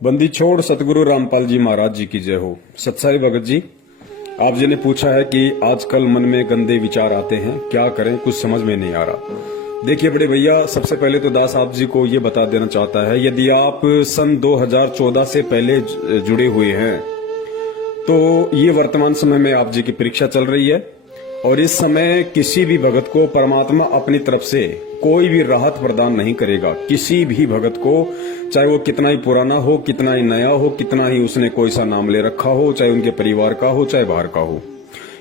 बंदी छोड़ सतगुरु रामपाल जी महाराज जी की जय हो। सत्साई भगत जी, आप जी ने पूछा है कि आजकल मन में गंदे विचार आते हैं, क्या करें, कुछ समझ में नहीं आ रहा। देखिए बड़े भैया, सबसे पहले तो दास आप जी को ये बता देना चाहता है, यदि आप सन 2014 से पहले जुड़े हुए हैं तो ये वर्तमान समय में आप जी की परीक्षा चल रही है और इस समय किसी भी भगत को परमात्मा अपनी तरफ से कोई भी राहत प्रदान नहीं करेगा। किसी भी भगत को, चाहे वो कितना ही पुराना हो, कितना ही नया हो, कितना ही उसने कोई सा नाम ले रखा हो, चाहे उनके परिवार का हो, चाहे बाहर का हो,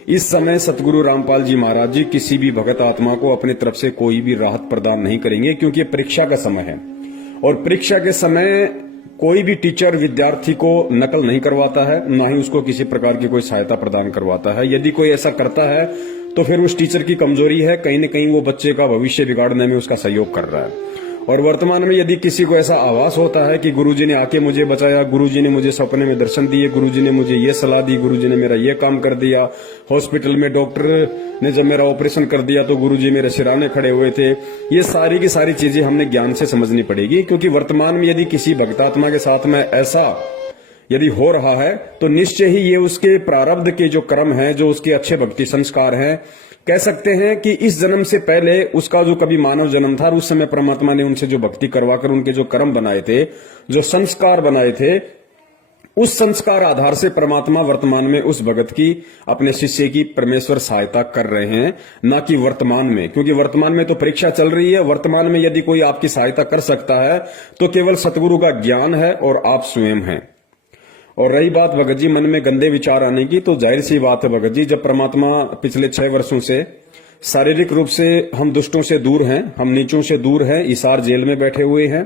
इस समय सतगुरु रामपाल जी महाराज जी किसी भी भगत आत्मा को अपनी तरफ से कोई भी राहत प्रदान नहीं करेंगे, क्योंकि ये परीक्षा का समय है और परीक्षा के समय कोई भी टीचर विद्यार्थी को नकल नहीं करवाता है, ना ही उसको किसी प्रकार की कोई सहायता प्रदान करवाता है। यदि कोई ऐसा करता है तो फिर उस टीचर की कमजोरी है, कहीं न कहीं वो बच्चे का भविष्य बिगाड़ने में उसका सहयोग कर रहा है। और वर्तमान में यदि किसी को ऐसा आभास होता है कि गुरुजी ने आके मुझे बचाया, गुरुजी ने मुझे सपने में दर्शन दिए, गुरुजी ने मुझे ये सलाह दी, गुरुजी ने मेरा ये काम कर दिया, हॉस्पिटल में डॉक्टर ने जब मेरा ऑपरेशन कर दिया तो गुरुजी मेरे सिराने खड़े हुए थे, ये सारी की सारी चीजें हमने ज्ञान से समझनी पड़ेगी। क्योंकि वर्तमान में यदि किसी भक्तात्मा के साथ में ऐसा यदि हो रहा है तो निश्चय ही ये उसके प्रारब्ध के जो कर्म हैं, जो उसके अच्छे भक्ति संस्कार हैं, कह सकते हैं कि इस जन्म से पहले उसका जो कभी मानव जन्म था, उस समय परमात्मा ने उनसे जो भक्ति करवाकर उनके जो कर्म बनाए थे, जो संस्कार बनाए थे, उस संस्कार आधार से परमात्मा वर्तमान में उस भगत की, अपने शिष्य की परमेश्वर सहायता कर रहे हैं, ना कि वर्तमान में। क्योंकि वर्तमान में तो परीक्षा चल रही है। वर्तमान में यदि कोई आपकी सहायता कर सकता है तो केवल सतगुरु का ज्ञान है और आप स्वयं हैं। और रही बात भगत जी मन में गंदे विचार आने की, तो जाहिर सी बात है भगत जी, जब परमात्मा पिछले 6 वर्षों से शारीरिक रूप से हम दुष्टों से दूर हैं, हम नीचों से दूर हैं, इसार जेल में बैठे हुए हैं,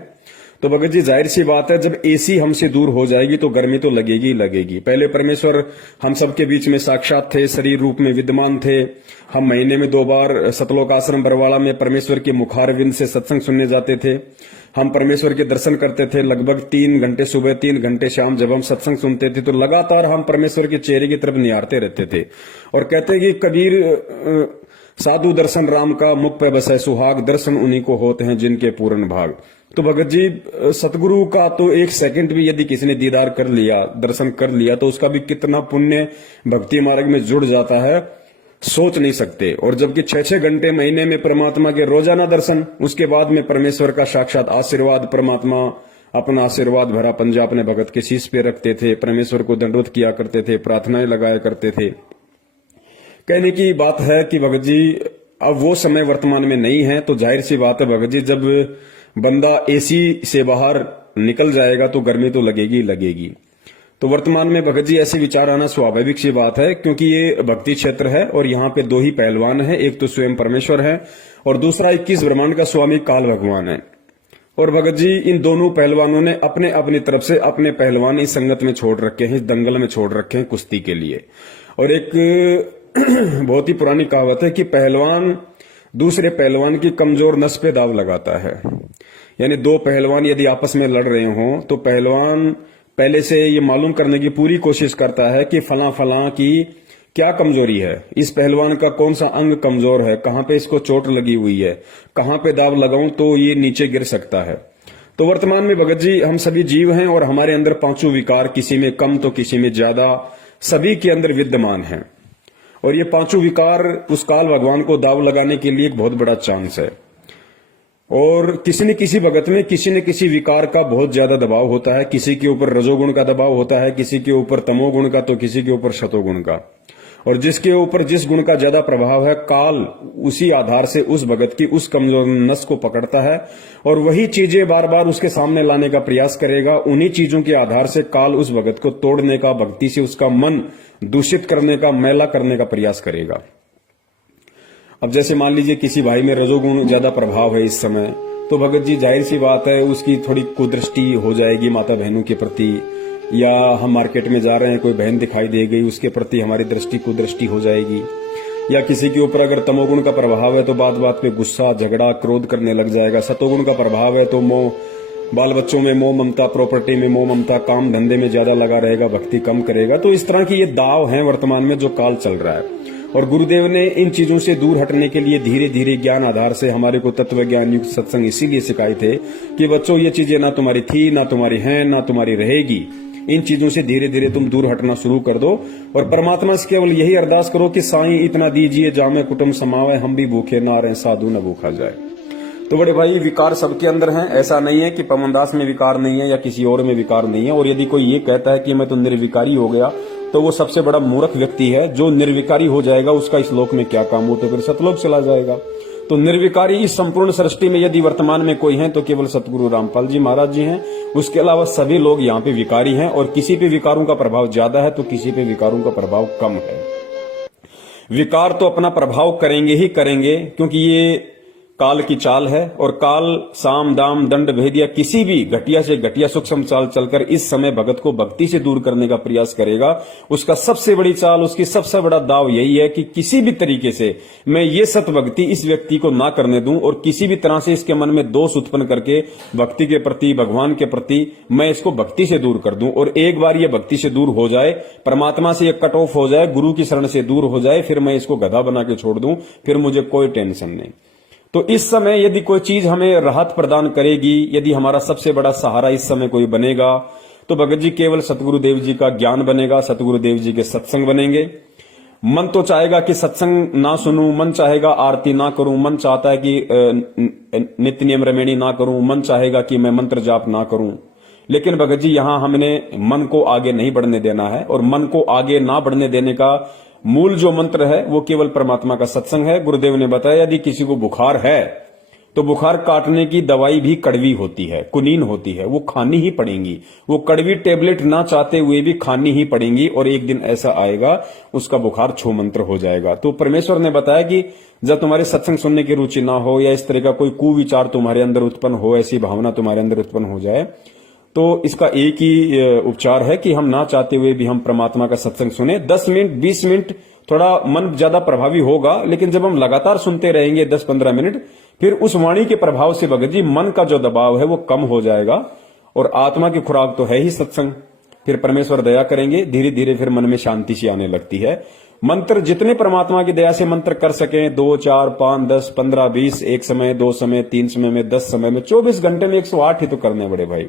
तो भगत जी जाहिर सी बात है जब एसी हमसे दूर हो जाएगी तो गर्मी तो लगेगी लगेगी। पहले परमेश्वर हम सबके बीच में साक्षात थे, शरीर रूप में विद्यमान थे। हम महीने में 2 बार सतलोक आश्रम बरवाला में परमेश्वर के मुखारविंद से सत्संग सुनने जाते थे। हम परमेश्वर के दर्शन करते थे लगभग 3 घंटे सुबह, 3 घंटे शाम। जब हम सत्संग सुनते थे तो लगातार हम परमेश्वर के चेहरे की तरफ निहारते रहते थे और कहते कि कबीर साधु दर्शन राम का, मुख पे बसे सुहाग, दर्शन उन्हीं को होते हैं जिनके पूर्ण भाग। तो भगत जी सतगुरु का तो 1 सेकंड भी यदि किसी ने दीदार कर लिया, दर्शन कर लिया, तो उसका भी कितना पुण्य भक्ति मार्ग में जुड़ जाता है, सोच नहीं सकते। और जबकि 6-6 घंटे महीने में परमात्मा के रोजाना दर्शन, उसके बाद में परमेश्वर का साक्षात आशीर्वाद, परमात्मा अपना आशीर्वाद भरा पंजा अपने भगत के शीश पे रखते थे, परमेश्वर को दंडवत किया करते थे, प्रार्थनाएं लगाया करते थे। कहने की बात है कि भगत जी अब वो समय वर्तमान में नहीं है, तो जाहिर सी बात है भगत जी, जब बंदा एसी से बाहर निकल जाएगा तो गर्मी तो लगेगी लगेगी। तो वर्तमान में भगत जी ऐसे विचार आना स्वाभाविक सी बात है, क्योंकि ये भक्ति क्षेत्र है और यहाँ पे 2 ही पहलवान है, एक तो स्वयं परमेश्वर है और दूसरा 21 ब्रह्मांड का स्वामी काल भगवान है। और भगत जी इन दोनों पहलवानों ने अपने अपनी तरफ से अपने पहलवान इस संगत में छोड़ रखे हैं, इस दंगल में छोड़ रखे हैं कुश्ती के लिए। और एक बहुत ही पुरानी कहावत है कि पहलवान दूसरे पहलवान की कमजोर नस पे दाव लगाता है। यानी 2 पहलवान यदि आपस में लड़ रहे हों तो पहलवान पहले से ये मालूम करने की पूरी कोशिश करता है कि फला फला की क्या कमजोरी है, इस पहलवान का कौन सा अंग कमजोर है, कहां पे इसको चोट लगी हुई है, कहां पे दाव लगाऊं तो ये नीचे गिर सकता है। तो वर्तमान में भगत जी हम सभी जीव हैं और हमारे अंदर 5 विकार, किसी में कम तो किसी में ज्यादा, सभी के अंदर विद्यमान हैं। और ये 5 विकार उस काल भगवान को दाव लगाने के लिए एक बहुत बड़ा चांस है। और किसी न किसी भगत में किसी न किसी विकार का बहुत ज्यादा दबाव होता है। किसी के ऊपर रजोगुण का दबाव होता है, किसी के ऊपर तमोगुण का, तो किसी के ऊपर शतोगुण का। और जिसके ऊपर जिस गुण का ज्यादा प्रभाव है, काल उसी आधार से उस भगत की उस कमजोर नस को पकड़ता है और वही चीजें बार बार उसके सामने लाने का प्रयास करेगा। उन्हीं चीजों के आधार से काल उस भगत को तोड़ने का, भक्ति से उसका मन दूषित करने का, मैला करने का प्रयास करेगा। अब जैसे मान लीजिए किसी भाई में रजोगुण ज्यादा प्रभाव है इस समय, तो भगत जी जाहिर सी बात है उसकी थोड़ी कुदृष्टि हो जाएगी माता बहनों के प्रति, या हम मार्केट में जा रहे हैं कोई बहन दिखाई दे गई उसके प्रति हमारी दृष्टि कुदृष्टि हो जाएगी। या किसी के ऊपर अगर तमोगुण का प्रभाव है तो बात बात पे गुस्सा, झगड़ा, क्रोध करने लग जाएगा। सतोगुण का प्रभाव है तो मोह, बाल बच्चों में मोह ममता, प्रॉपर्टी में मोह ममता, काम धंधे में ज्यादा लगा रहेगा, भक्ति कम करेगा। तो इस तरह की ये दाव है वर्तमान में जो काल चल रहा है। और गुरुदेव ने इन चीजों से दूर हटने के लिए धीरे धीरे ज्ञान आधार से हमारे को तत्व ज्ञान युक्त सत्संग इसीलिए सिखाए थे कि बच्चों ये चीजें ना तुम्हारी थी, ना तुम्हारी हैं, ना तुम्हारी रहेगी। इन चीजों से धीरे धीरे तुम दूर हटना शुरू कर दो और परमात्मा से केवल यही अरदास करो कि साईं इतना दीजिए जामे कुटुंब समावे, हम भी भूखे ना रहे साधु न भूखा जाए। तो बड़े भाई, विकार सबके अंदर हैं। ऐसा नहीं है कि पवनदास में विकार नहीं है या किसी और में विकार नहीं है। और यदि कोई ये कहता है कि मैं तो निर्विकारी हो गया, तो वो सबसे बड़ा मूर्ख व्यक्ति है। जो निर्विकारी हो जाएगा उसका इस लोक में क्या काम हो, तो फिर सतलोक चला जाएगा। तो निर्विकारी इस संपूर्ण सृष्टि में यदि वर्तमान में कोई है तो केवल सतगुरु रामपाल जी महाराज जी हैं। उसके अलावा सभी लोग यहाँ पे विकारी हैं और किसी पे विकारों का प्रभाव ज्यादा है तो किसी पे विकारों का प्रभाव कम है। विकार तो अपना प्रभाव करेंगे ही करेंगे, क्योंकि ये काल की चाल है और काल साम दाम दंड भेदिया किसी भी घटिया से घटिया सूक्ष्म चाल चलकर इस समय भगत को भक्ति से दूर करने का प्रयास करेगा। उसका सबसे बड़ी चाल, उसकी सबसे बड़ा दाव यही है कि किसी भी तरीके से मैं ये सत भक्ति इस व्यक्ति को ना करने दूं और किसी भी तरह से इसके मन में दोष उत्पन्न करके भक्ति के प्रति, भगवान के प्रति मैं इसको भक्ति से दूर कर दूं। और एक बार ये भक्ति से दूर हो जाए, परमात्मा से ये कट ऑफ हो जाए, गुरु की शरण से दूर हो जाए, फिर मैं इसको गधा बना के छोड़ दूं, फिर मुझे कोई टेंशन नहीं। तो इस समय यदि कोई चीज हमें राहत प्रदान करेगी, यदि हमारा सबसे बड़ा सहारा इस समय कोई बनेगा, तो भगत जी केवल सतगुरुदेव जी का ज्ञान बनेगा, सतगुरुदेव जी के सत्संग बनेंगे। मन तो चाहेगा कि सत्संग ना सुनूं, मन चाहेगा आरती ना करूं, मन चाहता है कि नित्य नियम रमेणी ना करूं, मन चाहेगा कि मैं मंत्र जाप ना करूं। लेकिन भगत जी यहां हमने मन को आगे नहीं बढ़ने देना है और मन को आगे ना बढ़ने देने का मूल जो मंत्र है वो केवल परमात्मा का सत्संग है। गुरुदेव ने बताया यदि किसी को बुखार है तो बुखार काटने की दवाई भी कड़वी होती है, कुनीन होती है, वो खानी ही पड़ेंगी। वो कड़वी टेबलेट ना चाहते हुए भी खानी ही पड़ेंगी और एक दिन ऐसा आएगा उसका बुखार छू मंत्र हो जाएगा। तो परमेश्वर ने बताया कि जब तुम्हारे सत्संग सुनने की रुचि ना हो या इस तरह का कोई कुविचार तुम्हारे अंदर उत्पन्न हो, ऐसी भावना तुम्हारे अंदर उत्पन्न हो जाए, तो इसका एक ही उपचार है कि हम ना चाहते हुए भी हम परमात्मा का सत्संग सुने। 10 मिनट 20 मिनट थोड़ा मन ज्यादा प्रभावी होगा, लेकिन जब हम लगातार सुनते रहेंगे 10-15 मिनट, फिर उस वाणी के प्रभाव से भगत जी मन का जो दबाव है वो कम हो जाएगा और आत्मा की खुराक तो है ही सत्संग। फिर परमेश्वर दया करेंगे, धीरे धीरे फिर मन में शांति सी आने लगती है। मंत्र जितने परमात्मा की दया से मंत्र कर सकें, 2, 4, 5, 10, 15, 20, एक समय, 2 समय, 3 समय में, 10 समय में, 24 घंटे में 108 ही तो करने बड़े भाई।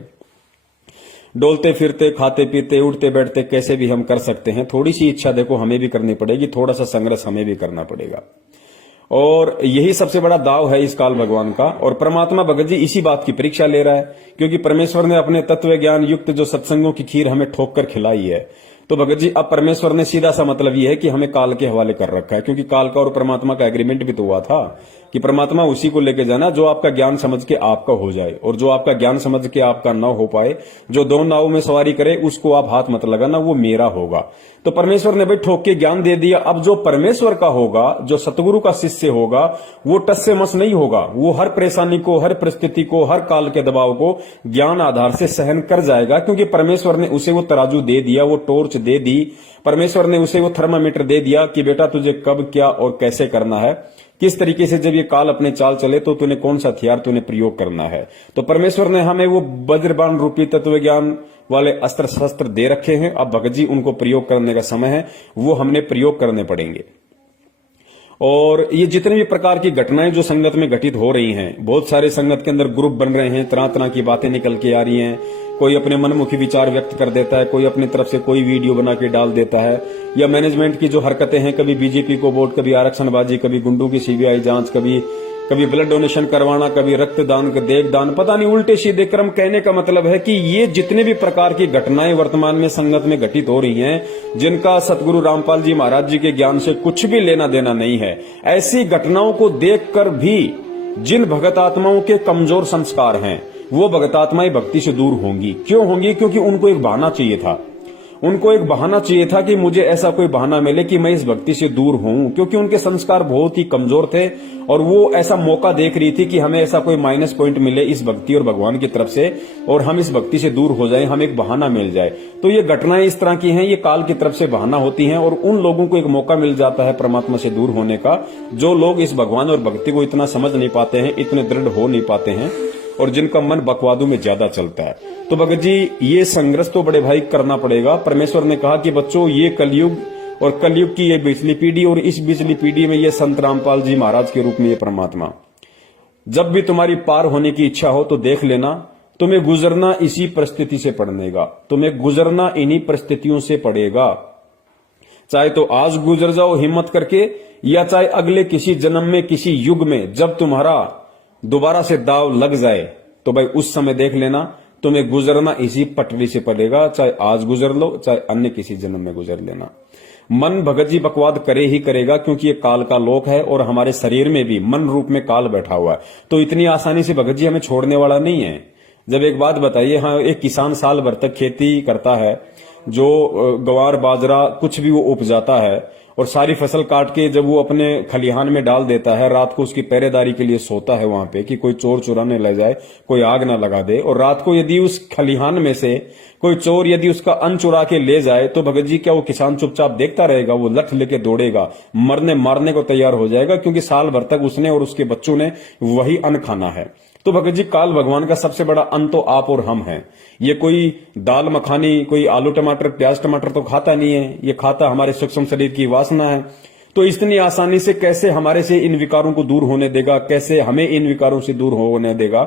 डोलते फिरते, खाते पीते, उठते बैठते कैसे भी हम कर सकते हैं। थोड़ी सी इच्छा देखो हमें भी करनी पड़ेगी, थोड़ा सा संघर्ष हमें भी करना पड़ेगा और यही सबसे बड़ा दाव है इस काल भगवान का। और परमात्मा भगत जी इसी बात की परीक्षा ले रहा है, क्योंकि परमेश्वर ने अपने तत्व ज्ञान युक्त जो सत्संगों की खीर हमें ठोक कर खिलाई है। तो भगत जी अब परमेश्वर ने सीधा सा मतलब ये है कि हमें काल के हवाले कर रखा है, क्योंकि काल का और परमात्मा का एग्रीमेंट भी तो हुआ था कि परमात्मा उसी को लेके जाना जो आपका ज्ञान समझ के आपका हो जाए, और जो आपका ज्ञान समझ के आपका न हो पाए, जो दो नावों में सवारी करे, उसको आप हाथ मत लगाना, वो मेरा होगा। तो परमेश्वर ने भाई ठोक के ज्ञान दे दिया। अब जो परमेश्वर का होगा, जो सतगुरु का शिष्य होगा, वो टस से मस नहीं होगा। वो हर परेशानी को, हर परिस्थिति को, हर काल के दबाव को ज्ञान आधार से सहन कर जाएगा, क्योंकि परमेश्वर ने उसे वो तराजू दे दिया, वो टॉर्च दे दी, परमेश्वर ने उसे वो थर्मामीटर दे दिया कि बेटा तुझे कब क्या और कैसे करना है, किस तरीके से जब ये काल अपने चाल चले तो तूने कौन सा हथियार तूने प्रयोग करना है। तो परमेश्वर ने हमें वो वज्रबाण रूपी तत्व ज्ञान वाले अस्त्र शस्त्र दे रखे हैं। अब भगत जी उनको प्रयोग करने का समय है, वो हमने प्रयोग करने पड़ेंगे। और ये जितने भी प्रकार की घटनाएं जो संगत में घटित हो रही हैं, बहुत सारे संगत के अंदर ग्रुप बन रहे हैं, तरह तरह की बातें निकल के आ रही हैं। कोई अपने मनमुखी विचार व्यक्त कर देता है, कोई अपनी तरफ से कोई वीडियो बना के डाल देता है, या मैनेजमेंट की जो हरकतें हैं, कभी बीजेपी को वोट, कभी आरक्षणबाजी, कभी गुंडों की सीबीआई जांच, कभी ब्लड डोनेशन करवाना, कभी रक्तदान, देहदान, पता नहीं उल्टे सीधे क्रम। कहने का मतलब है कि ये जितने भी प्रकार की घटनाएं वर्तमान में संगत में घटित हो रही हैं, जिनका सतगुरु रामपाल जी महाराज जी के ज्ञान से कुछ भी लेना देना नहीं है, ऐसी घटनाओं को देखकर भी जिन भगत आत्माओं के कमजोर संस्कार हैं, वो भगत आत्माएं भक्ति से दूर होंगी। क्यों होंगी? क्योंकि उनको एक बहाना चाहिए था। उनको एक बहाना चाहिए था कि मुझे ऐसा कोई बहाना मिले कि मैं इस भक्ति से दूर हूं, क्योंकि उनके संस्कार बहुत ही कमजोर थे और वो ऐसा मौका देख रही थी कि हमें ऐसा कोई माइनस पॉइंट मिले इस भक्ति और भगवान की तरफ से और हम इस भक्ति से दूर हो जाएं, हमें एक बहाना मिल जाए। तो ये घटनाएं इस तरह की हैं, ये काल की तरफ से बहाना होती हैं और उन लोगों को एक मौका मिल जाता है परमात्मा से दूर होने का, जो लोग इस भगवान और भक्ति को इतना समझ नहीं पाते हैं, इतने दृढ़ हो नहीं पाते हैं और जिनका मन बकवादों में ज्यादा चलता है। तो भगत जी ये संघर्ष तो बड़े भाई करना पड़ेगा। परमेश्वर ने कहा कि बच्चों ये कलयुग और कलयुग की ये बिजली पीढ़ी, और इस बिजली पीढ़ी में ये संत रामपाल जी महाराज के रूप में ये परमात्मा। जब भी तुम्हारी पार होने की इच्छा हो तो देख लेना, तुम्हें गुजरना इसी परिस्थिति से पड़ेगा, तुम्हें गुजरना इन्हीं परिस्थितियों से पड़ेगा। चाहे तो आज गुजर जाओ हिम्मत करके, या चाहे अगले किसी जन्म में किसी युग में जब तुम्हारा दोबारा से दाव लग जाए तो भाई उस समय देख लेना, तुम्हें गुजरना इसी पटरी से पड़ेगा। चाहे आज गुजर लो, चाहे अन्य किसी जन्म में गुजर लेना। मन भगत जी बकवाद करे ही करेगा, क्योंकि ये काल का लोक है और हमारे शरीर में भी मन रूप में काल बैठा हुआ है, तो इतनी आसानी से भगत जी हमें छोड़ने वाला नहीं है। जब एक बात बताइए, हाँ, एक किसान साल भर तक खेती करता है, जो गवार बाजरा कुछ भी वो उपजाता है, और सारी फसल काट के जब वो अपने खलिहान में डाल देता है, रात को उसकी पहरेदारी के लिए सोता है वहां पे कि कोई चोर चुराने ले जाए, कोई आग ना लगा दे। और रात को यदि उस खलिहान में से कोई चोर यदि उसका अन्न चुरा के ले जाए तो भगत जी क्या वो किसान चुपचाप देखता रहेगा? वो लठ लेके दौड़ेगा, मरने मारने को तैयार हो जाएगा, क्योंकि साल भर तक उसने और उसके बच्चों ने वही अन्न खाना है। तो भगत जी काल भगवान का सबसे बड़ा अन्न तो आप और हम हैं। ये कोई दाल मखानी, कोई आलू टमाटर प्याज टमाटर तो खाता नहीं है, ये खाता हमारे सूक्ष्म शरीर की वासना है। तो इतनी आसानी से कैसे हमारे से इन विकारों को दूर होने देगा, कैसे हमें इन विकारों से दूर होने देगा?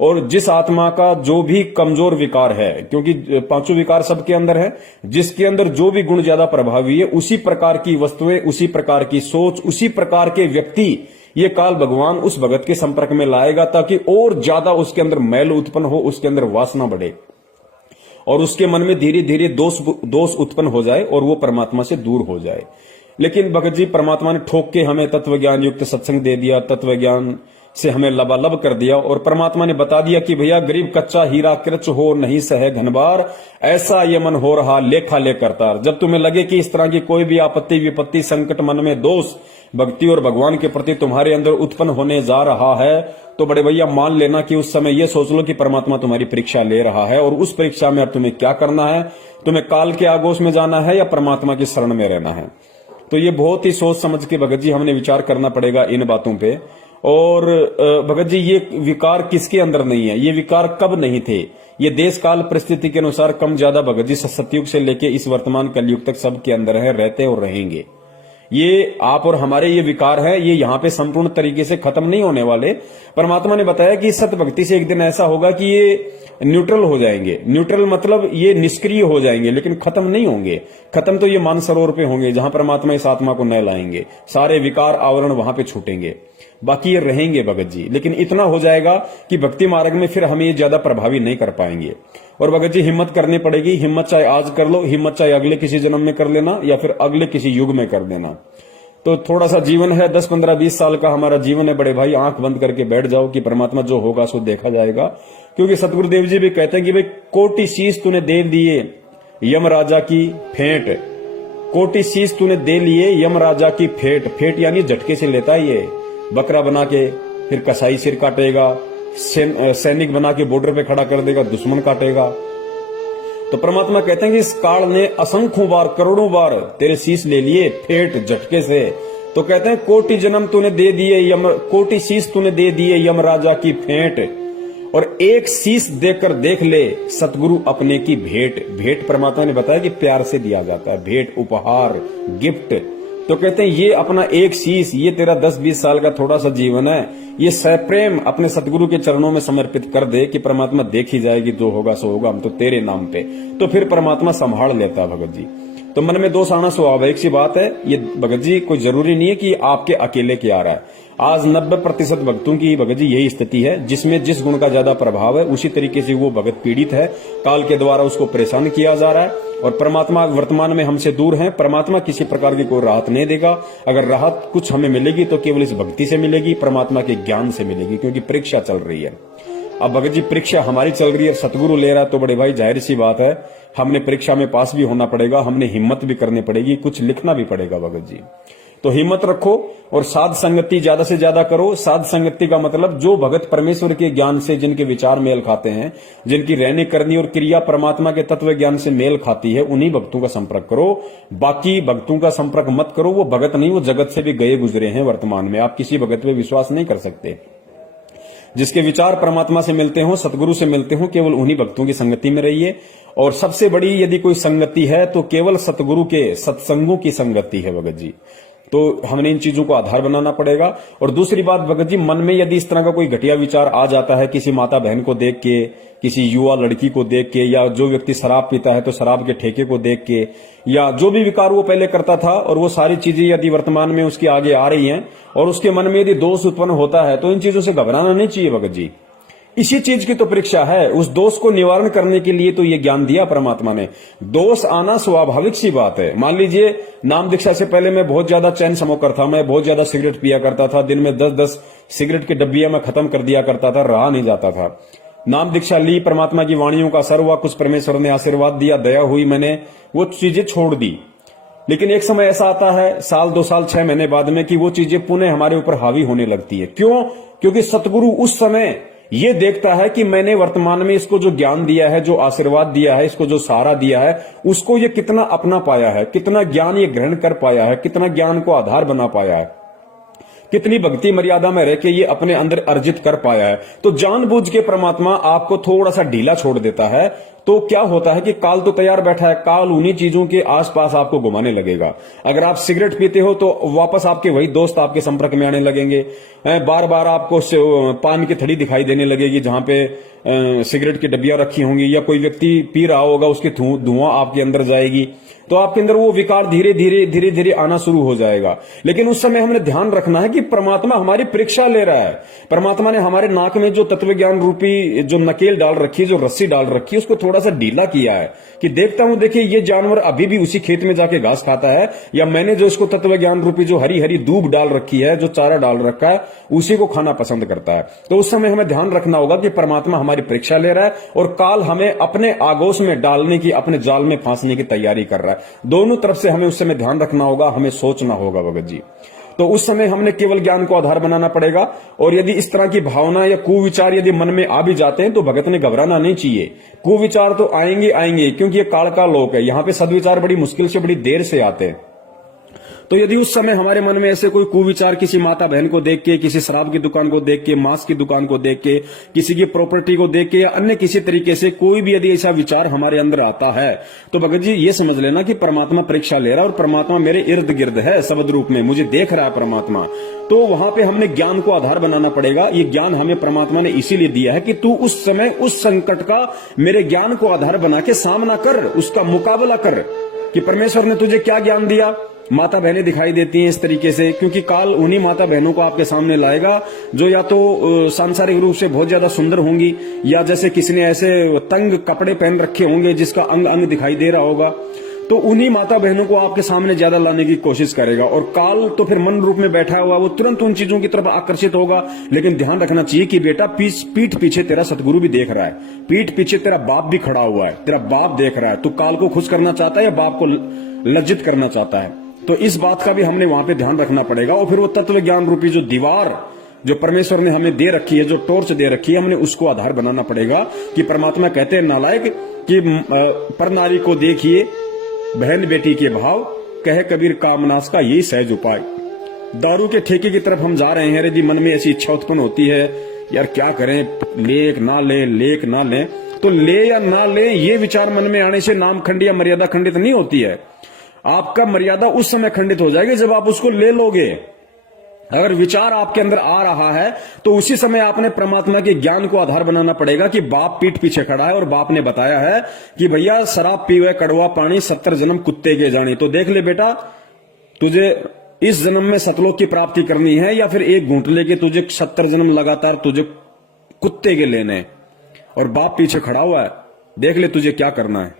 और जिस आत्मा का जो भी कमजोर विकार है, क्योंकि पांचों विकार सबके अंदर है, जिसके अंदर जो भी गुण ज्यादा प्रभावी है, उसी प्रकार की वस्तुएं, उसी प्रकार की सोच, उसी प्रकार के व्यक्ति ये काल भगवान उस भगत के संपर्क में लाएगा, ताकि और ज्यादा उसके अंदर मैल उत्पन्न हो, उसके अंदर वासना बढ़े और उसके मन में धीरे धीरे दोष उत्पन्न हो जाए और वो परमात्मा से दूर हो जाए। लेकिन भगत जी परमात्मा ने ठोक के हमें तत्व ज्ञान युक्त सत्संग दे दिया, तत्व ज्ञान से हमें लबालब कर दिया, और परमात्मा ने बता दिया कि भैया गरीब कच्चा हीरा कृच हो नहीं सहे घनबार, ऐसा ये मन हो रहा लेखा ले करतार। जब तुम्हें लगे कि इस तरह की कोई भी आपत्ति विपत्ति संकट मन में दोष भक्ति और भगवान के प्रति तुम्हारे अंदर उत्पन्न होने जा रहा है, तो बड़े भैया मान लेना कि उस समय ये सोच लो कि परमात्मा तुम्हारी परीक्षा ले रहा है, और उस परीक्षा में अब तुम्हें क्या करना है? तुम्हें काल के आगोश में जाना है या परमात्मा की शरण में रहना है? तो ये बहुत ही सोच समझ के भगत जी हमने विचार करना पड़ेगा इन बातों पे। और भगत जी ये विकार किसके अंदर नहीं है? ये विकार कब नहीं थे? ये देश काल परिस्थिति के अनुसार कम ज्यादा भगत जी सतयुग से लेके इस वर्तमान कलयुग तक सबके अंदर है, रहते और रहेंगे। ये आप और हमारे ये विकार है, ये यहाँ पे संपूर्ण तरीके से खत्म नहीं होने वाले। परमात्मा ने बताया कि सत भक्ति से एक दिन ऐसा होगा कि ये न्यूट्रल हो जाएंगे। न्यूट्रल मतलब ये निष्क्रिय हो जाएंगे, लेकिन खत्म नहीं होंगे। खत्म तो ये मानसरोवर पे होंगे, जहां परमात्मा इस आत्मा को न लाएंगे। सारे विकार आवरण वहां पे छूटेंगे, बाकी ये रहेंगे भगत जी। लेकिन इतना हो जाएगा कि भक्ति मार्ग में फिर हम ये ज्यादा प्रभावी नहीं कर पाएंगे। और भगत जी हिम्मत करनी पड़ेगी। हिम्मत चाहे आज कर लो, हिम्मत चाहे अगले किसी जन्म में कर लेना, या फिर अगले किसी युग में कर देना। तो थोड़ा सा जीवन है, 10, 15, 20 साल का हमारा जीवन है बड़े भाई। आंख बंद करके बैठ जाओ कि परमात्मा जो होगा सो देखा जाएगा। क्योंकि सतगुरुदेव जी भी कहते हैं कि भाई कोटि शीश तूने दे दिए यम राजा की फेंट, कोटि शीश तूने दे लिए यम राजा की फेंट। फेंट यानी झटके से लेता है ये, बकरा बना के फिर कसाई सिर काटेगा, सैनिक बना के बॉर्डर पे खड़ा कर देगा, दुश्मन काटेगा। तो परमात्मा कहते हैं कि इस काल ने असंख्यों बार करोड़ों बार तेरे शीश ले लिए फेंट झटके से। तो कहते हैं कोटि जन्म तूने दे दिए यम, कोटि शीश तूने दे दिए यम राजा की फेंट, और एक शीश देकर देख ले सतगुरु अपने की भेंट। भेंट परमात्मा ने बताया कि प्यार से दिया जाता है, भेंट उपहार गिफ्ट। तो कहते हैं ये अपना एक शीश, ये तेरा 10-20 साल का थोड़ा सा जीवन है, ये सप्रेम अपने सतगुरु के चरणों में समर्पित कर दे कि परमात्मा देख ही जाएगी, जो होगा सो होगा, हम तो तेरे नाम पे। तो फिर परमात्मा संभाल लेता है भगत जी। तो मन में दोष आना स्वाभाविक सी बात है। ये भगत जी कोई जरूरी नहीं है कि आपके अकेले के आ रहा है। आज 90% भक्तों की भगत जी यही स्थिति है, जिसमें जिस गुण का ज्यादा प्रभाव है उसी तरीके से वो भगत पीड़ित है, काल के द्वारा उसको परेशान किया जा रहा है। और परमात्मा वर्तमान में हमसे दूर है। परमात्मा किसी प्रकार की कोई राहत नहीं देगा। अगर राहत कुछ हमें मिलेगी तो केवल इस भक्ति से मिलेगी, परमात्मा के ज्ञान से मिलेगी, क्योंकि परीक्षा चल रही है। अब भगत जी परीक्षा हमारी चल रही है, सतगुरु ले रहा है, तो बड़े भाई जाहिर सी बात है हमने परीक्षा में पास भी होना पड़ेगा, हमने हिम्मत भी करनी पड़ेगी, कुछ लिखना भी पड़ेगा भगत जी। तो हिम्मत रखो और साध संगति ज्यादा से ज्यादा करो। साध संगति का मतलब जो भगत परमेश्वर के ज्ञान से जिनके विचार मेल खाते हैं, जिनकी रहने करनी और क्रिया परमात्मा के तत्व ज्ञान से मेल खाती है, उन्हीं भक्तों का संपर्क करो। बाकी भक्तों का संपर्क मत करो। वो भगत नहीं, वो जगत से भी गए गुजरे हैं वर्तमान में। आप किसी भगत पे विश्वास नहीं कर सकते। जिसके विचार परमात्मा से मिलते हो, सतगुरु से मिलते हो, केवल उन्हीं भक्तों की संगति में रहिए। और सबसे बड़ी यदि कोई संगति है तो केवल सतगुरु के सत्संगों की संगति है भगत जी। तो हमने इन चीजों को आधार बनाना पड़ेगा। और दूसरी बात भगत जी, मन में यदि इस तरह का कोई घटिया विचार आ जाता है किसी माता बहन को देख के, किसी युवा लड़की को देख के, या जो व्यक्ति शराब पीता है तो शराब के ठेके को देख के, या जो भी विकार वो पहले करता था और वो सारी चीजें यदि वर्तमान में उसके आगे आ रही हैं और उसके मन में यदि दोष उत्पन्न होता है तो इन चीजों से घबराना नहीं चाहिए भगत जी। इसी चीज की तो परीक्षा है, उस दोष को निवारण करने के लिए तो ये ज्ञान दिया परमात्मा ने। दोष आना स्वाभाविक सी बात है। मान लीजिए नाम दीक्षा से पहले मैं बहुत ज्यादा चैन स्मोकर था, मैं बहुत ज्यादा सिगरेट पिया करता था, दिन में 10-10 सिगरेट की डब्बियां मैं खत्म कर दिया करता था, रहा नहीं जाता था। नाम दीक्षा ली, परमात्मा की वाणियों का असर हुआ, कुछ परमेश्वर ने आशीर्वाद दिया, दया हुई, मैंने वो चीजें छोड़ दी। लेकिन एक समय ऐसा आता है, साल 2 साल 6 महीने बाद में, कि वो चीजें पुनः हमारे ऊपर हावी होने लगती है। क्यों? क्योंकि सतगुरु उस समय ये देखता है कि मैंने वर्तमान में इसको जो ज्ञान दिया है, जो आशीर्वाद दिया है, इसको जो सहारा दिया है, उसको ये कितना अपना पाया है, कितना ज्ञान ये ग्रहण कर पाया है, कितना ज्ञान को आधार बना पाया है, कितनी भक्ति मर्यादा में रह के ये अपने अंदर अर्जित कर पाया है। तो जानबूझ के परमात्मा आपको थोड़ा सा ढीला छोड़ देता है। तो क्या होता है कि काल तो तैयार बैठा है, काल उन्हीं चीजों के आसपास आपको घुमाने लगेगा। अगर आप सिगरेट पीते हो तो वापस आपके वही दोस्त आपके संपर्क में आने लगेंगे, बार बार आपको पान की थड़ी दिखाई देने लगेगी जहां पे सिगरेट की डब्बियां रखी होंगी, या कोई व्यक्ति पी रहा होगा उसकी धुआं आपके अंदर जाएगी, तो आपके अंदर वो विकार धीरे धीरे आना शुरू हो जाएगा। लेकिन उस समय हमने ध्यान रखना है कि परमात्मा हमारी परीक्षा ले रहा है। परमात्मा ने हमारे नाक में जो तत्व ज्ञान रूपी जो नकेल डाल रखी है, जो रस्सी डाल रखी है, उसको थोड़ा सा ढीला किया है कि देखता हूं, देखिए ये जानवर अभी भी उसी खेत में जाके घास खाता है, या मैंने जो इसको तत्व ज्ञान रूपी जो हरी हरी दूब डाल रखी है, जो चारा डाल रखा है, उसी को खाना पसंद करता है। तो उस समय हमें ध्यान रखना होगा कि परमात्मा हमारी परीक्षा ले रहा है और काल हमें अपने आगोश में डालने की, अपने जाल में फांसने की तैयारी कर रहा है। दोनों तरफ से हमें उस समय ध्यान रखना होगा, हमें सोचना होगा भगत जी। तो उस समय हमने केवल ज्ञान को आधार बनाना पड़ेगा। और यदि इस तरह की भावना या कुविचार यदि मन में आ भी जाते हैं तो भगत ने घबराना नहीं चाहिए। कुविचार तो आएंगे क्योंकि ये काल का लोक है, यहां पे सदविचार बड़ी मुश्किल से, बड़ी देर से आते हैं। तो यदि उस समय हमारे मन में ऐसे कोई कुविचार किसी माता बहन को देख के, किसी शराब की दुकान को देख के, मांस की दुकान को देख के, किसी की प्रॉपर्टी को देख के, या अन्य किसी तरीके से कोई भी यदि ऐसा विचार हमारे अंदर आता है, तो भगत जी ये समझ लेना कि परमात्मा परीक्षा ले रहा है और परमात्मा मेरे इर्द गिर्द है, शब्द रूप में मुझे देख रहा है परमात्मा। तो वहां पे हमने ज्ञान को आधार बनाना पड़ेगा। ये ज्ञान हमें परमात्मा ने इसीलिए दिया है कि तू उस समय उस संकट का मेरे ज्ञान को आधार बना के सामना कर, उसका मुकाबला कर। कि परमेश्वर ने तुझे क्या ज्ञान दिया? माता बहनें दिखाई देती हैं इस तरीके से, क्योंकि काल उन्हीं माता बहनों को आपके सामने लाएगा जो या तो सांसारिक रूप से बहुत ज्यादा सुंदर होंगी, या जैसे किसी ने ऐसे तंग कपड़े पहन रखे होंगे जिसका अंग अंग दिखाई दे रहा होगा। तो उन्हीं माता बहनों को आपके सामने ज्यादा लाने की कोशिश करेगा। और काल तो फिर मन रूप में बैठा हुआ, वो तुरंत उन चीजों की तरफ आकर्षित होगा। लेकिन ध्यान रखना चाहिए कि बेटा पीठ पीछे तेरा सतगुरु भी देख रहा है, पीठ पीछे तेरा बाप भी खड़ा हुआ है, तेरा बाप देख रहा है। तू काल को खुश करना चाहता है या बाप को लज्जित करना चाहता है? तो इस बात का भी हमने वहां पे ध्यान रखना पड़ेगा। और फिर वो तत्व ज्ञान रूपी जो दीवार जो परमेश्वर ने हमें दे रखी है, जो टॉर्च दे रखी है, हमने उसको आधार बनाना पड़ेगा। कि परमात्मा कहते हैं नालायक कि पर नारी को देखिए बहन बेटी के भाव, कहे कबीर कामनास का यही सहज उपाय। दारू के ठेके की तरफ हम जा रहे हैं, यदि मन में ऐसी इच्छा उत्पन्न होती है, यार क्या करें, लेक ना ले, तो ले या ना ले, ये विचार मन में आने से नाम खंड या मर्यादा खंडित नहीं होती है। आपका मर्यादा उस समय खंडित हो जाएगी जब आप उसको ले लोगे। अगर विचार आपके अंदर आ रहा है तो उसी समय आपने परमात्मा के ज्ञान को आधार बनाना पड़ेगा। कि बाप पीठ पीछे खड़ा है और बाप ने बताया है कि भैया शराब पीवे कड़वा पानी, 70 जन्म कुत्ते के जानी। तो देख ले बेटा, तुझे इस जन्म में सतलोक की प्राप्ति करनी है या फिर एक घूंट लेके तुझे 70 जन्म लगातार तुझे कुत्ते के लेने, और बाप पीछे खड़ा हुआ है, देख ले तुझे क्या करना है।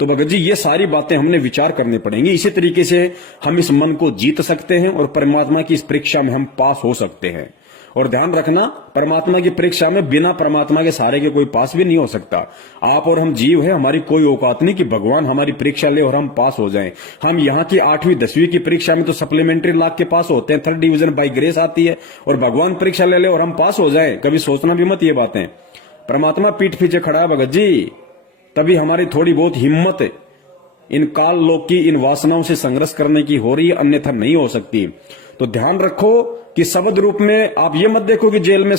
तो भगत जी ये सारी बातें हमने विचार करनी पड़ेंगी। इसी तरीके से हम इस मन को जीत सकते हैं और परमात्मा की इस परीक्षा में हम पास हो सकते हैं। और ध्यान रखना, परमात्मा की परीक्षा में बिना परमात्मा के सहारे के कोई पास भी नहीं हो सकता। आप और हम जीव है, हमारी कोई औकात नहीं कि भगवान हमारी परीक्षा ले और हम पास हो जाएं। हम यहाँ की 8वीं 10वीं की परीक्षा में तो सप्लीमेंट्री लाख के पास होते हैं, 3rd डिवीजन बाई ग्रेस आती है, और भगवान परीक्षा ले और हम पास हो जाए, कभी सोचना भी मत ये बातें। परमात्मा पीठ पीछे खड़ा है भगत जी, तभी हमारी थोड़ी बहुत हिम्मत इन काल लोक की इन वासनाओं से संघर्ष करने की हो रही है, अन्यथा नहीं हो सकती। तो ध्यान रखो कि शब्द रूप में आप ये मत देखो कि जेल में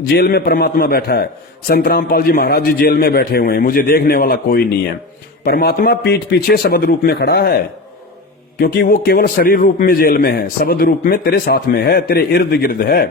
जेल में परमात्मा बैठा है, संत रामपाल जी महाराज जी जेल में बैठे हुए हैं, मुझे देखने वाला कोई नहीं है। परमात्मा पीठ पीछे शब्द रूप में खड़ा है, क्योंकि वो केवल शरीर रूप में जेल में है, शब्द रूप में तेरे साथ में है, तेरे इर्द गिर्द है।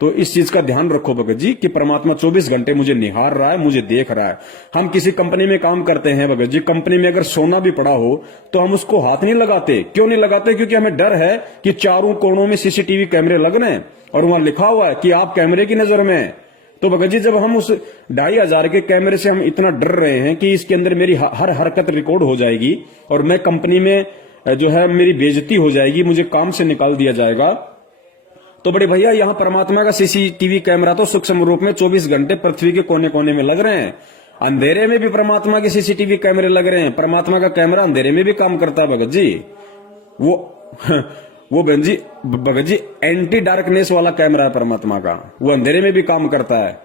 तो इस चीज का ध्यान रखो भगत जी कि परमात्मा 24 घंटे मुझे निहार रहा है, मुझे देख रहा है। हम किसी कंपनी में काम करते हैं भगत जी, कंपनी में अगर सोना भी पड़ा हो तो हम उसको हाथ नहीं लगाते। क्यों नहीं लगाते? क्योंकि हमें डर है कि चारों कोनों में सीसीटीवी कैमरे लग रहे हैं और वहां लिखा हुआ है कि आप कैमरे की नजर में हैं। तो भगत जी, जब हम उस 2500 के कैमरे से हम इतना डर रहे हैं कि इसके अंदर मेरी हर हरकत रिकॉर्ड हो जाएगी और मैं कंपनी में जो है मेरी बेइज्जती हो जाएगी, मुझे काम से निकाल दिया जाएगा, तो बड़े भैया यहां परमात्मा का सीसीटीवी कैमरा तो सूक्ष्म रूप में 24 घंटे पृथ्वी के कोने कोने में लग रहे हैं। अंधेरे में भी परमात्मा के सीसीटीवी कैमरे लग रहे हैं। परमात्मा का कैमरा अंधेरे में भी काम करता है भगत जी। वो भगत जी एंटी डार्कनेस वाला कैमरा है परमात्मा का। वो अंधेरे में भी काम करता है,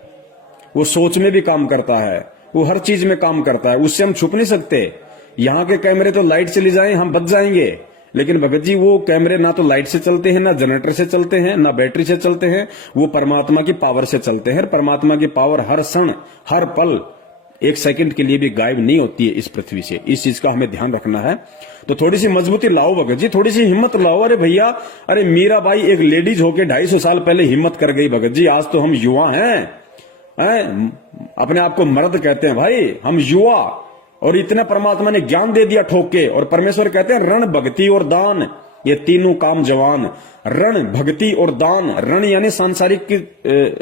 वो सोच में भी काम करता है, वो हर चीज में काम करता है। उससे हम छुप नहीं सकते। यहाँ के कैमरे तो लाइट चली जाए हम बच जाएंगे, लेकिन भगत जी वो कैमरे ना तो लाइट से चलते हैं, ना जनरेटर से चलते हैं, ना बैटरी से चलते हैं, वो परमात्मा की पावर से चलते हैं। परमात्मा की पावर हर क्षण हर पल 1 सेकंड के लिए भी गायब नहीं होती है इस पृथ्वी से। इस चीज का हमें ध्यान रखना है। तो थोड़ी सी मजबूती लाओ भगत जी, थोड़ी सी हिम्मत लाओ। अरे भैया, अरे मीराबाई एक लेडीज होके 250 साल पहले हिम्मत कर गई भगत जी। आज तो हम युवा हैं, अपने आप को मर्द कहते हैं भाई, हम युवा, और इतना परमात्मा ने ज्ञान दे दिया ठोक के। और परमेश्वर कहते हैं रण भक्ति और दान, ये तीनों काम जवान। रण, भक्ति और दान। रण यानी सांसारिक की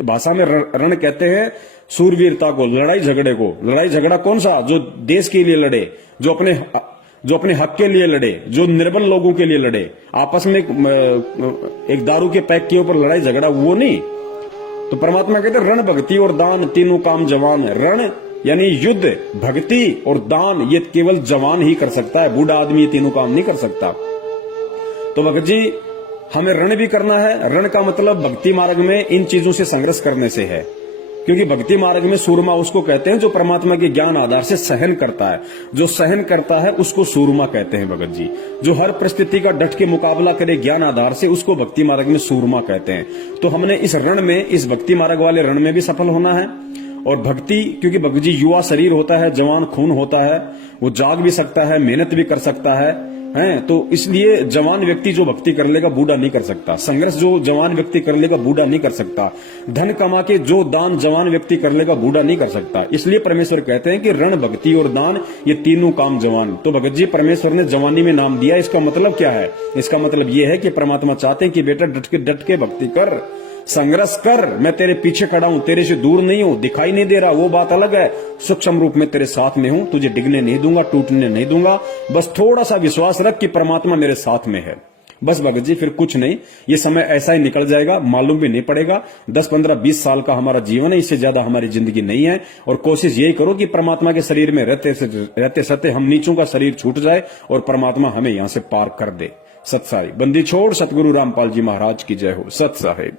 भाषा में रण कहते हैं सूरवीरता को, लड़ाई झगड़े को। लड़ाई झगड़ा कौन सा? जो देश के लिए लड़े, जो अपने हक के लिए लड़े, जो निर्बल लोगों के लिए लड़े। आपस में एक दारू के पैक के ऊपर लड़ाई झगड़ा, वो नहीं। तो परमात्मा कहते हैं रण भक्ति और दान, तीनों काम जवान। रण यानी युद्ध, भक्ति और दान, ये केवल जवान ही कर सकता है, बूढ़ा आदमी ये तीनों काम नहीं कर सकता। तो भगत जी, हमें रण भी करना है। रण का मतलब भक्ति मार्ग में इन चीजों से संघर्ष करने से है, क्योंकि भक्ति मार्ग में सूरमा उसको कहते हैं जो परमात्मा के ज्ञान आधार से सहन करता है। जो सहन करता है उसको सूरमा कहते हैं भगत जी। जो हर परिस्थिति का डट के मुकाबला करे ज्ञान आधार से, उसको भक्ति मार्ग में सूरमा कहते हैं। तो हमने इस रण में, इस भक्ति मार्ग वाले रण में भी सफल होना है। और भक्ति, क्योंकि भगत जी युवा शरीर होता है, जवान खून होता है, वो जाग भी सकता है, मेहनत भी कर सकता है, तो इसलिए जवान व्यक्ति जो भक्ति कर लेगा बूढ़ा नहीं कर सकता। संघर्ष जो जवान व्यक्ति कर लेगा बूढ़ा नहीं कर सकता। धन कमा के जो दान जवान व्यक्ति कर लेगा बूढ़ा नहीं कर सकता। इसलिए परमेश्वर कहते हैं कि रण, भक्ति और दान, ये तीनों काम जवान। तो भगत जी, परमेश्वर ने जवानी में नाम दिया। इसका मतलब क्या है? इसका मतलब ये है कि परमात्मा चाहते हैं कि बेटा डट के भक्ति कर, संघर्ष कर। मैं तेरे पीछे खड़ा हूं, तेरे से दूर नहीं हूं, दिखाई नहीं दे रहा, वो बात अलग है। सूक्ष्म रूप में तेरे साथ में हूं, तुझे डिगने नहीं दूंगा, टूटने नहीं दूंगा। बस थोड़ा सा विश्वास रख कि परमात्मा मेरे साथ में है। बस भगत जी, फिर कुछ नहीं। ये समय ऐसा ही निकल जाएगा, मालूम भी नहीं पड़ेगा। 10, 15, 20 साल का हमारा जीवन है, इससे ज्यादा हमारी जिंदगी नहीं है। और कोशिश यही करो कि परमात्मा के शरीर में रहते सत्य हम नीचों का शरीर छूट जाए और परमात्मा हमें यहां से पार कर दे। सत साहिब। बंदी छोड़ सतगुरु रामपाल जी महाराज की जय हो। सत साहिब।